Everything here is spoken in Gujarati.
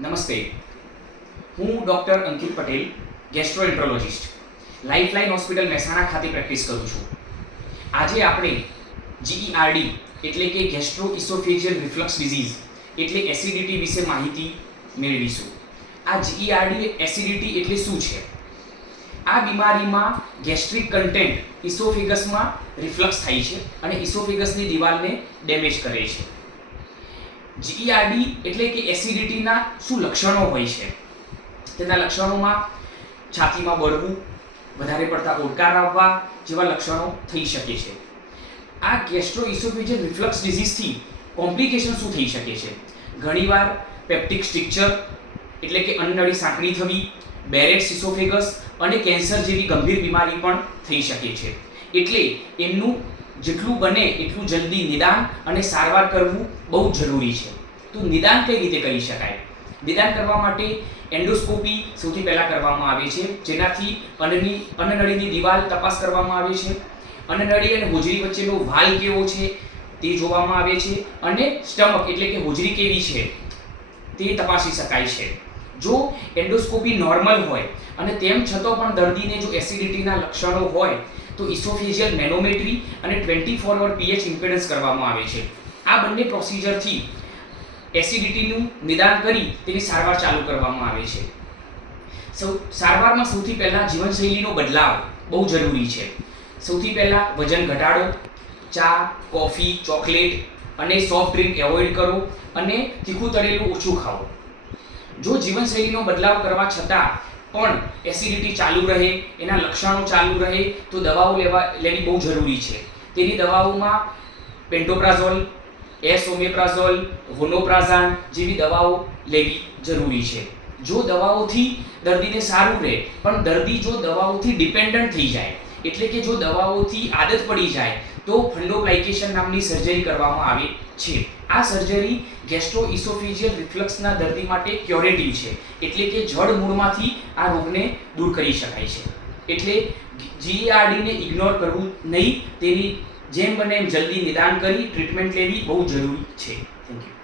નમસ્તે, હું ડૉક્ટર અંકિત પટેલ, ગેસ્ટ્રોએન્ટ્રોલોજિસ્ટ, લાઇફલાઇન હોસ્પિટલ મહેસાણા ખાતે પ્રેક્ટિસ કરું છું. આજે આપણે GERD એટલે કે ગેસ્ટ્રો ઇસોફેજિયલ રિફ્લક્સ ડિઝીઝ એટલે એસિડિટી વિશે માહિતી મેળવીશું. આ GERD એસિડિટી એટલે શું છે? આ બીમારીમાં ગેસ્ટ્રિક કન્ટેન્ટ ઇસોફેગસમાં રિફ્લક્સ થાય છે અને ઇસોફેગસની દિવાલને ડેમેજ કરે છે. GERD એટલે કે એસિડિટીના શું લક્ષણો હોય છે? તેના લક્ષણોમાં છાતીમાં બળવું, વધારે પડતા ઓડકાર આવવા જેવા લક્ષણો થઈ શકે છે. આ ગેસ્ટ્રો ઇસોફેજિયલ રિફ્લક્સ ડિઝીઝથી કોમ્પ્લિકેશન શું થઈ શકે છે? ઘણીવાર પેપ્ટિક સ્ટ્રિક્ચર એટલે કે અન્નનળી સાંકડી થવી, બેરેટ્સ ઇસોફેગસ અને કેન્સર જેવી ગંભીર બીમારી પણ થઈ શકે છે. એટલે એમનું જેટલું બને એટલું જલ્દી નિદાન અને સારવાર કરવું બહુ જરૂરી છે. તો નિદાન કઈ રીતે કરી શકાય? નિદાન કરવા માટે એન્ડોસ્કોપી સૌથી પહેલાં કરવામાં આવે છે, જેનાથી અન્નનળીની દિવાલ તપાસ કરવામાં આવે છે. અન્નનળી અને હોજરી વચ્ચેનો વાલ કેવો છે તે જોવામાં આવે છે અને સ્ટમક એટલે કે હોજરી કેવી છે તે તપાસી શકાય છે. જો એન્ડોસ્કોપી નોર્મલ હોય અને તેમ છતાં પણ દર્દીને જો એસિડિટીના લક્ષણો હોય તો ઇસોફેજિયલ મેનોમેટ્રી અને 24 અવર pH ઇમ્પેડન્સ કરવામાં આવે છે. આ બંને પ્રોસિજરથી એસિડિટીનું નિદાન કરી તેની સારવાર ચાલુ કરવામાં આવે છે. સારવારમાં સૌથી પહેલાં જીવનશૈલીનો બદલાવ બહુ જરૂરી છે. સૌથી પહેલાં વજન ઘટાડો, ચા, કોફી, ચોકલેટ અને સોફ્ટ ડ્રિંક એવોઇડ કરો અને તીખું તળેલું ઓછું ખાઓ. જો જીવનશૈલીનો બદલાવ કરવા છતાં પણ એસિડિટી ચાલુ રહે, એના લક્ષણો ચાલુ રહે તો દવાઓ લેવી બહુ જરૂરી છે. તેની દવાઓમાં પેન્ટોપ્રાઝોલ, એસઓમેપ્રાઝોલ, વોનોપ્રાઝાન જેવી દવાઓ લેવી જરૂરી છે. જો દવાઓથી દર્દીને સારું રહે, પણ દર્દી જો દવાઓથી ડિપેન્ડન્ટ થઈ જાય એટલે કે જો દવાઓથી આદત પડી જાય તો ફંડોપ્લાઇકેશન નામની સર્જરી કરવામાં આવે છે. આ સર્જરી ગેસ્ટ્રો ઇસોફેજિયલ રિફ્લક્સના દર્દી માટે ક્યોરેટિવ છે, એટલે કે જડ મૂળમાંથી આ રોગને દૂર કરી શકાય છે. એટલે GERDને ઇગ્નોર કરવું નહીં, તેની જેમ બને એમ જલ્દી નિદાન કરી ટ્રીટમેન્ટ લેવી બહુ જરૂરી છે. Thank you.